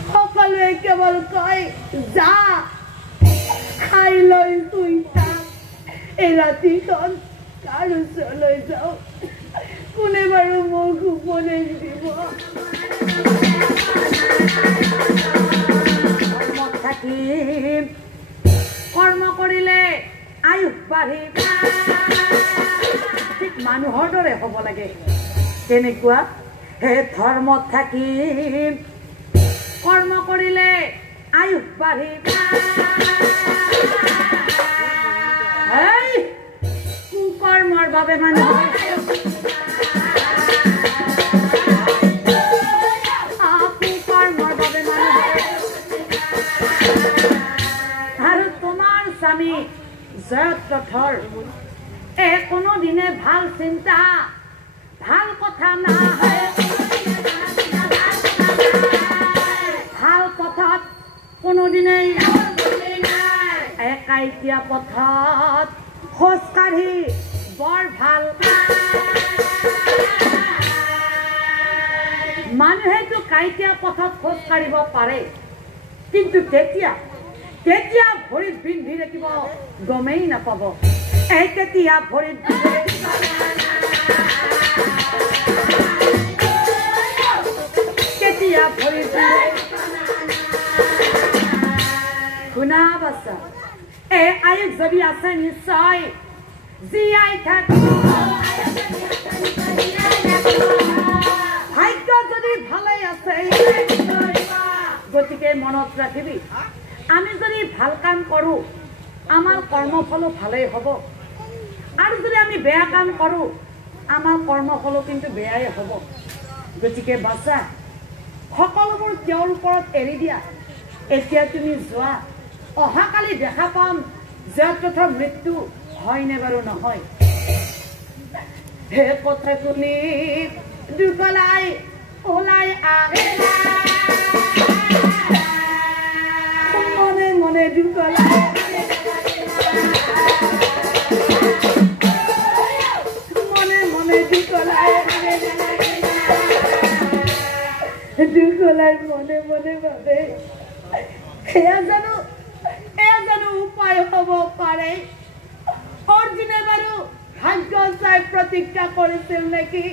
সকলোৱে কেৱল কয় যা খাই লৈ শুই থাক এই ৰাতিখন কাৰ ওচৰলৈ যাওঁ কোনে বাৰু মোক উপদেশ দিব থাকিম কৰ্ম কৰিলে আয়ুস বাঢ়িব ঠিক মানুহৰ দৰে হ'ব লাগে কেনেকুৱা হে ধৰ্মত থাকিম কৰ্ম কৰিলে আয়ুস বাঢ়িব কুকৰ্মৰ বাবে মানুহ আৰু তোমাৰ স্বামী জয়দ্ৰথৰ কোনো দিনে ভাল চিন্তা ভাল কথা নাহে ভাল পথত কোনোদিনেই কাইটিয়া পথত খোজকাঢ়ি বৰ ভাল মানুহেতো কাইটিয়া পথত খোজকাঢ়িব পাৰে কিন্তু তেতিয়া ভৰিত পিন্ধি ৰাখিব গমেই নাপাব তেতিয়া ভৰিত শুনা বাচ্চা আয়ুস যদি আছে নিশ্চয় জীয়াই থাক ভাগ্য যদি ভালে আছে গতিকে মনত ৰাখিবি আমি যদি ভাল কাম কৰো আমাৰ কৰ্মফল ভালেই হ'ব আৰু যদি আমি বেয়া কাম কৰো আমাৰ কৰ্মফল কিন্তু বেয়াই হ'ব গতিকে বাচ্চা সকলোবোৰ তেওঁৰ ওপৰত এৰি দিয়া এতিয়া তুমি যোৱা অহাকালি দেখা পাম জয়দ্ৰথৰ মৃত্যু হয়নে বাৰু নহয় হে কথা শুনি দুকলাই ওলাই মনে মনে দুকলাই দুকলাই মনে মনে ভাবে এয়া জানো উপায় হ'ব পাৰে অৰ্জুনে বাৰু ভাগ্য চাই প্ৰতিজ্ঞা কৰিছিল নেকি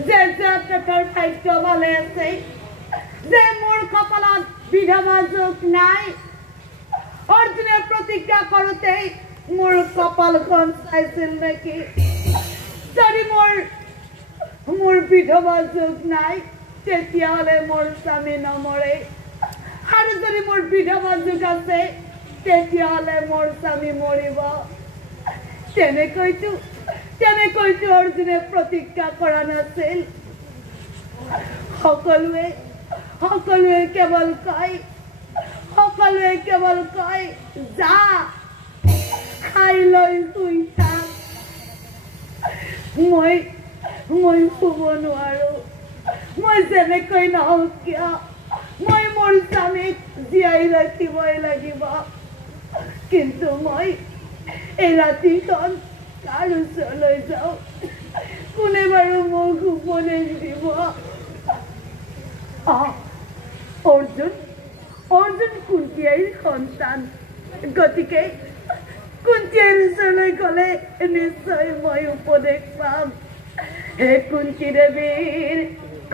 যে জয়দ্ৰথৰ ভাগ্য ভালে আছে যে মোৰ কপালত বিধৱা যোগ নাই অৰ্জুনে প্ৰতিজ্ঞা কৰোঁতে মোৰ কপালখন চাইছিল নেকি যদি মোৰ বিধৱা যোগ নাই তেতিয়াহ'লে মোৰ স্বামী নমৰে আৰু যদি মোৰ বিধৱা যোগ আছে তেতিয়াহ'লে মোৰ স্বামী মৰিব তেনেকৈতো অৰ্জুনে প্ৰতিজ্ঞা কৰা নাছিল সকলোৱে কেৱল কয় যা খাই লৈ শুই থাক মই শুব নোৱাৰো মই যেনেকৈ নহওক কিয় মই মোৰ স্বামীক জীয়াই ৰাখিবই লাগিব কিন্তু মই এই ৰাতিখন কাৰ ওচৰলৈ যাওঁ কোনে বাৰু মোক উপদেশ দিব অৰ্জুন কুন্তীৰ সন্তান গতিকে কুন্তীৰ ওচৰলৈ গ'লে নিশ্চয় মই উপদেশ পাম হে কুন্তী দেৱীৰ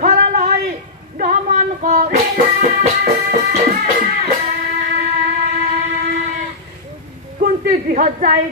ঘৰলৈ গমন কৰ কুন্তীৰ গৃহত যাই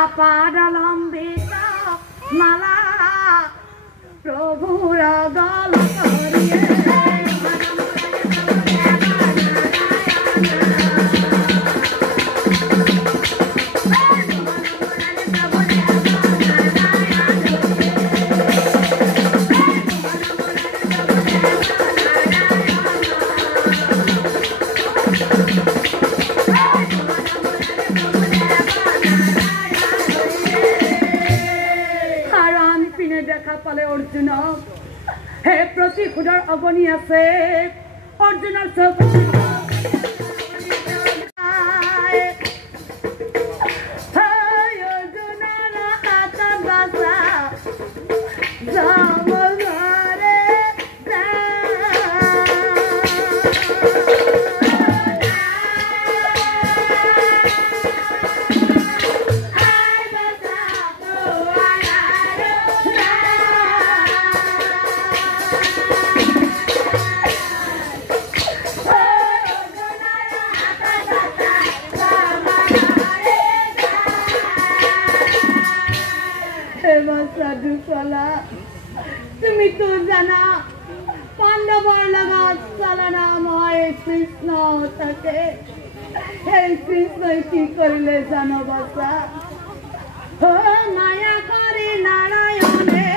আপাদলম্বিতা মালা প্ৰভুৰ গল কৰিয়ে পালে অৰ্জুন হে প্ৰতিশোধৰ অগণি আছে অৰ্জুনৰ চকু তুমি তো জানা পাণ্ডৱৰ লগত চলনাময় কৃষ্ণ থাকে সেই কৃষ্ণই কি কৰিলে জানো বাছা মায়া কৰি নাৰায়ণে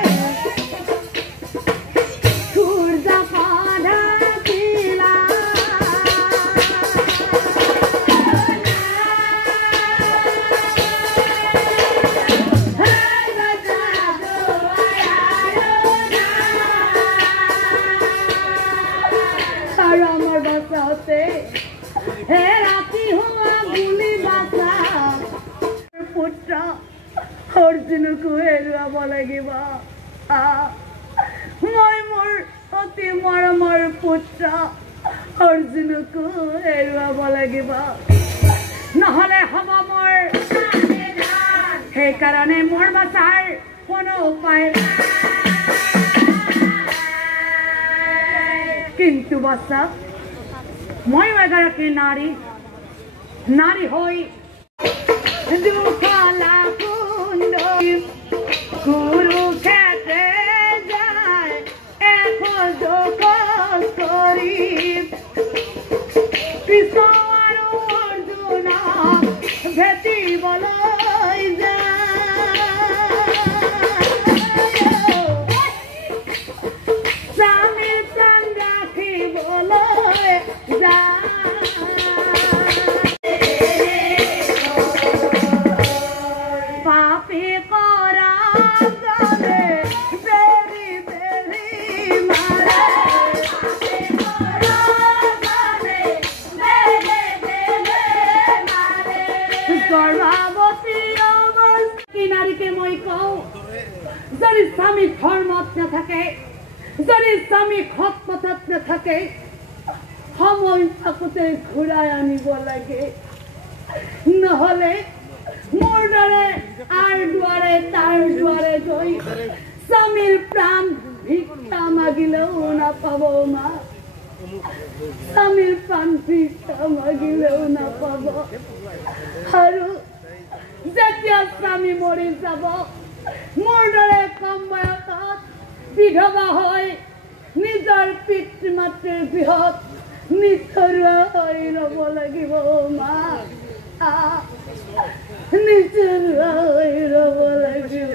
সূৰ্য পাধা দিলা হে ৰাতি হোৱা বুলি বাছা পুত্ৰ অৰ্জুনকো হেৰুৱাব লাগিব মই মোৰ অতি মৰমৰ পুত্ৰ অৰ্জুনকো হেৰুৱাব লাগিব নহ'লে হ'ব মোৰ সেইকাৰণে মোৰ বাছাৰ কোনো উপায় কিন্তু বাছা মই এগৰাকী নাৰী হৈ দুখলা কুণ্ড কুৰুক্ষেত্ৰে যায় এখোজ কৰি কৃষ্ণ আৰু অৰ্জুনক ভেটিবলৈ স্বামীৰ প্ৰাণ ৰাখিবলৈ পাপী কৰা বেৰি বেৰি মাৰে গৰ্ভৱতী নাৰীকে মই কওঁ যদি স্বামী ধৰ্মত নাথাকে যদি স্বামী সৎ পথত নাথাকে সময় থাকোঁতে ঘূৰাই আনিব লাগে নহ'লে মোৰ দৰে আৰ দুৱাৰে তাৰ দুৱাৰে গৈ স্বামীৰ প্ৰাণ ভিক্ষা মাগিলেও নাপাব মা স্বামীৰ প্ৰাণ ভিক্ষা মাগিলেও নাপাব আৰু যেতিয়া স্বামী মৰি যাব মোৰ দৰে কম বয়সত বিধৱা হৈ নিজৰ পিতৃ মাতৃৰ গৃহত নিথৰুৱা হৈ ৰ'ব লাগিব মা নিথৰুৱা হৈ ৰ'ব লাগিব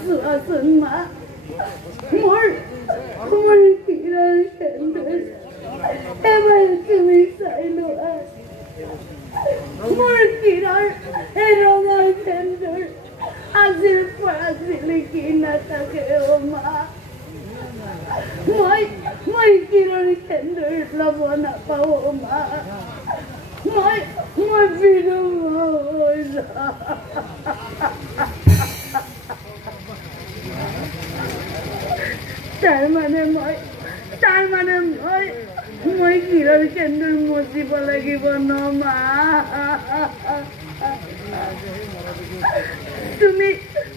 চোৱাচোন মা মোৰ এবাৰ তুমি চাই লোৱা মোৰ কিৰৰ এই ৰঙৰ সেন্দুৰ আজিৰ পৰা জিলিকি নাথাকে অ মা মই কিৰৰ সেন্দুৰ ল'ব নাপাওঁ অ মা মই বিধৱা হৈ যাওঁ তাৰমানে মই কিৰৰ সেন্দুৰ মচিব লাগিব ন মা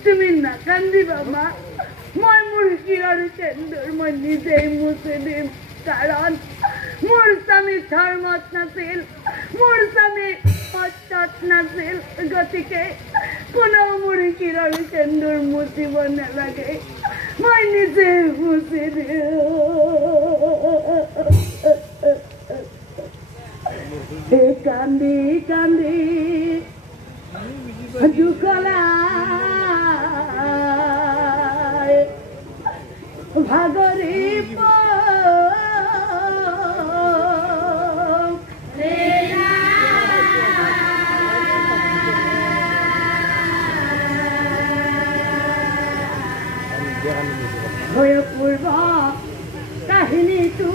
তুমি নাকান্দিবা মা মই মোৰ কিৰৰ সেন্দুৰ মই নিজেই মুচি দিম কাৰণ মোৰ স্বামী ধৰ্মত নাছিল মোৰ স্বামী সত্যত নাছিল গতিকে কোনেও মোৰ কিৰৰ সেন্দুৰ মুচিব নালাগে মই নিজে মুচি দিওঁ কান্দি কান্দি দুখলা ভাগৰি হৈ পূৰ্ব কাহিনীটো